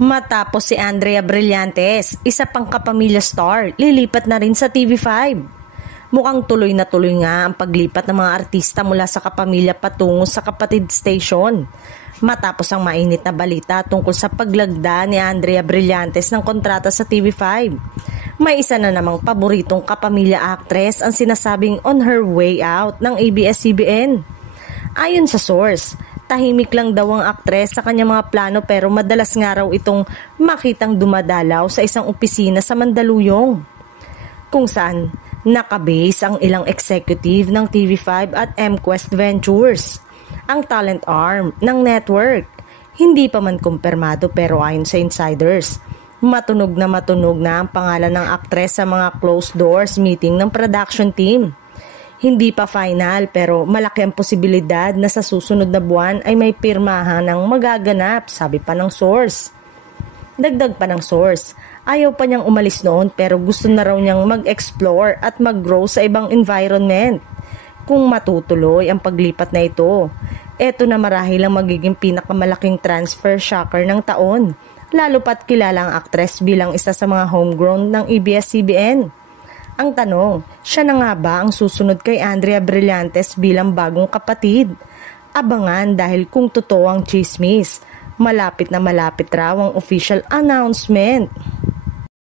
Matapos si Andrea Brillantes, isa pang kapamilya star, lilipat na rin sa TV5. Mukhang tuloy na tuloy nga ang paglipat ng mga artista mula sa kapamilya patungo sa kapatid station. Matapos ang mainit na balita tungkol sa paglagda ni Andrea Brillantes ng kontrata sa TV5. May isa na namang paboritong kapamilya actress ang sinasabing on her way out ng ABS-CBN. Ayon sa source, tahimik lang daw ang aktres sa kanyang mga plano pero madalas nga raw itong makitang dumadalaw sa isang opisina sa Mandaluyong, kung saan nakabase ang ilang executive ng TV5 at MQuest Ventures, ang talent arm ng network. Hindi pa man kumpirmado pero ayon sa insiders, matunog na ang pangalan ng aktres sa mga closed doors meeting ng production team. Hindi pa final pero malaki ang posibilidad na sa susunod na buwan ay may pirmahan ng magaganap, sabi pa ng source. Dagdag pa ng source, ayaw pa niyang umalis noon pero gusto na raw niyang mag-explore at mag-grow sa ibang environment. Kung matutuloy ang paglipat na ito, eto na marahil ang magiging pinakamalaking transfer shocker ng taon, lalo pat kilala ang aktres bilang isa sa mga homegrown ng ABS-CBN. Ang tanong, siya na nga ba ang susunod kay Andrea Brillantes bilang bagong kapatid? Abangan dahil kung totoo ang chismis, malapit na malapit raw ang official announcement.